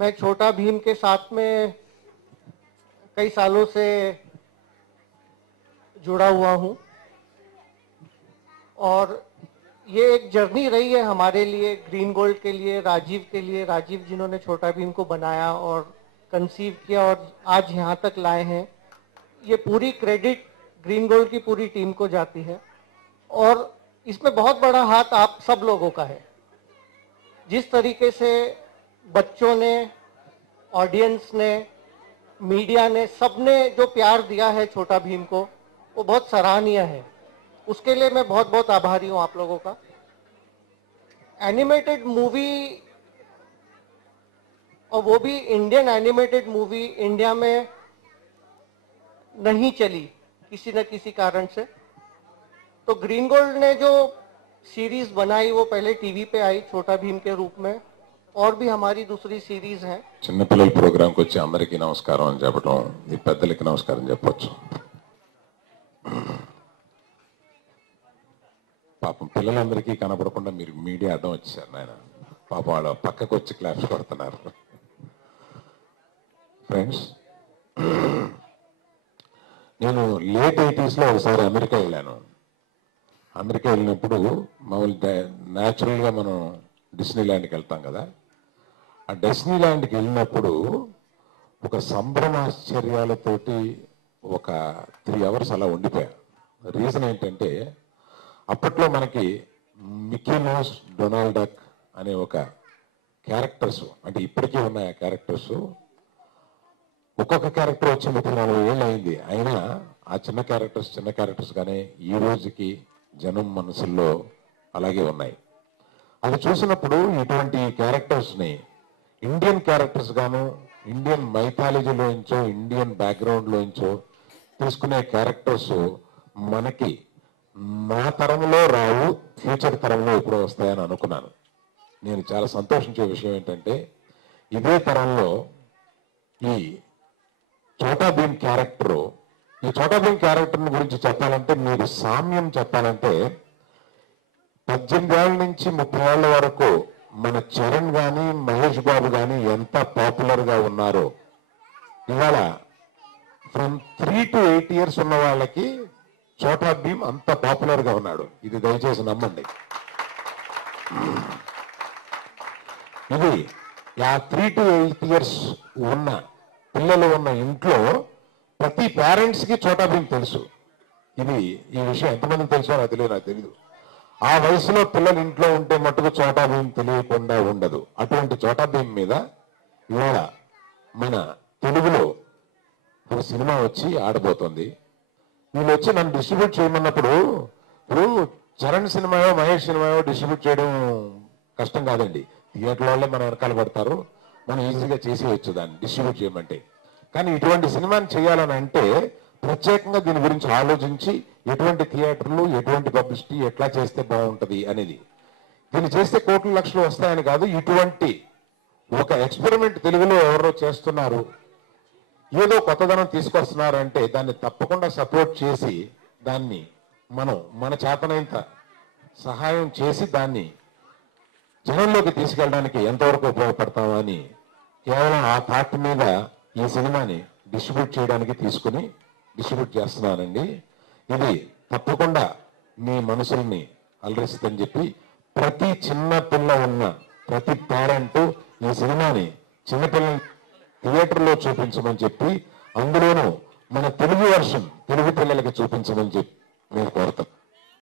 मैं छोटा भीम के साथ में कई सालों से जुड़ा हुआ हूं और ये एक जर्नी रही है हमारे लिए, ग्रीन गोल्ड के लिए, राजीव जिन्होंने छोटा भीम को बनाया और कंसीव किया और आज यहाँ तक लाए हैं। ये पूरी क्रेडिट ग्रीन गोल्ड की पूरी टीम को जाती है और इसमें बहुत बड़ा हाथ आप सब लोगों का है। जिस तरीके से बच्चों ने, ऑडियंस ने, मीडिया ने, सबने जो प्यार दिया है छोटा भीम को, वो बहुत सराहनीय है। उसके लिए मैं बहुत बहुत आभारी हूं आप लोगों का। एनिमेटेड मूवी, और वो भी इंडियन एनिमेटेड मूवी, इंडिया में नहीं चली किसी न किसी कारण से। तो ग्रीन गोल्ड ने जो सीरीज बनाई वो पहले टीवी पे आई छोटा भीम के रूप में, और भी हमारी दूसरी सीरीज है। చిన్న పిల్లల ప్రోగ్రామ్ కి వచ్చి అందరికీ నమస్కారం అని చెప్పడం, ఈ పెద్దలకి నమస్కారం చెప్పొచ్చు. పాపం పిల్లలందరికీ కనపడకుండా మీరు మీడియా అడ్డం వచ్చారు నాయన. పాపం వాళ్ళ పక్కకు వచ్చి క్లాప్స్ కొడుతున్నారు. ఫ్రెండ్స్, నేను లేట్ 80s లో ఒకసారి అమెరికా వెళ్ళాను. అమెరికా వెళ్ళినప్పుడు మామూలు న్యాచురల్గా మనం డిస్నీ ల్యాండ్కి వెళ్తాం కదా. ఆ డిస్నీ ల్యాండ్కి వెళ్ళినప్పుడు ఒక సంభ్రమాశ్చర్యాలతోటి ఒక 3 hours అలా ఉండిపోయా. రీజన్ ఏంటంటే అప్పట్లో మనకి మిక్కీ మౌస్, డొనాల్డ్ డక్ అనే ఒక క్యారెక్టర్స్, అంటే ఇప్పటికీ ఉన్న క్యారెక్టర్స్, ఒక్కొక్క క్యారెక్టర్ వచ్చి 34 ఏళ్ళు అయింది. అయినా ఆ చిన్న క్యారెక్టర్స్ కానీ ఈ రోజుకి జనం మనసుల్లో అలాగే ఉన్నాయి. అది చూసినప్పుడు ఇటువంటి క్యారెక్టర్స్ని ఇండియన్ క్యారెక్టర్స్ గాను, ఇండియన్ మైథాలజీలోంచో, ఇండియన్ బ్యాక్గ్రౌండ్లోంచో తీసుకునే క్యారెక్టర్స్ మనకి మా తరంలో రావు, ఫ్యూచర్ తరంలో ఎప్పుడో వస్తాయని అనుకున్నాను. నేను చాలా సంతోషించే విషయం ఏంటంటే ఇదే తరంలో ఈ చోటా భీమ్ క్యారెక్టర్ గురించి చెప్పాలంటే, మీరు సామ్యం చెప్పాలంటే 18 ఏళ్ళ నుంచి 30 ఏళ్ల వరకు మన చరణ్ కానీ, మహేష్ బాబు కానీ ఎంత పాపులర్గా ఉన్నారో, ఇవాళ ఫ్రమ్ 3 to 8 years ఉన్న వాళ్ళకి చోటా భీమ్ అంత పాపులర్గా ఉన్నాడు. ఇది దయచేసి నమ్మండి. ఇది ఆ 3 to 8 years ఉన్న పిల్లలు ఉన్న ఇంట్లో ప్రతి పేరెంట్స్కి చోటా భీమ్ తెలుసు. ఈ విషయం ఎంతమందికి తెలుసో నాకు తెలియదు. ఆ వయసులో పిల్లలు ఇంట్లో ఉంటే మటుకు చోటా భీమ్ తెలియకుండా ఉండదు. అటువంటి చోటా భీమ్ మీద ఇవాళ మన తెలుగులో ఒక సినిమా వచ్చి ఆడబోతోంది. వీళ్ళు వచ్చి నన్ను డిస్ట్రిబ్యూట్ చేయమన్నప్పుడు, ఇప్పుడు చరణ్ సినిమాయో, మహేష్ సినిమాయో డిస్ట్రిబ్యూట్ చేయడం కష్టం కాదండి. థియేటర్ వాళ్ళే మన వెనకాల పడతారు, మనం ఈజీగా చేసేయచ్చు దాన్ని డిస్ట్రిబ్యూట్ చేయమంటే. కానీ ఇటువంటి సినిమాని చేయాలని అంటే ప్రత్యేకంగా దీని గురించి ఆలోచించి ఎటువంటి థియేటర్లు, ఎటువంటి పబ్లిసిటీ, ఎట్లా చేస్తే బాగుంటుంది అనేది. దీన్ని చేస్తే కోట్ల లక్షలు వస్తాయని కాదు, ఇటువంటి ఒక ఎక్స్పెరిమెంట్ తెలుగులో ఎవరో చేస్తున్నారు, ఏదో కొత్తదనం తీసుకొస్తున్నారంటే దాన్ని తప్పకుండా సపోర్ట్ చేసి దాన్ని మనం మన చేతనైనంత సహాయం చేసి దాన్ని జనంలోకి తీసుకెళ్ళడానికి ఎంతవరకు ఉపయోగపడతామని కేవలం ఆ థాట్ మీద ఈ సినిమాని డిస్ట్రిబ్యూట్ చేయడానికి తీసుకుని డిస్ట్రిబ్యూట్ చేస్తున్నానండి. ఇది తప్పకుండా మీ మనసుల్ని అలరిస్తుందని చెప్పి ప్రతి చిన్న పిల్ల ఉన్న ప్రతి పేరెంట్ ఈ సినిమాని చిన్నపిల్లల థియేటర్లో చూపించమని చెప్పి, అందులోనూ మన తెలుగు వర్షన్ తెలుగు పిల్లలకి చూపించమని చెప్పి నేను కోరుతాను.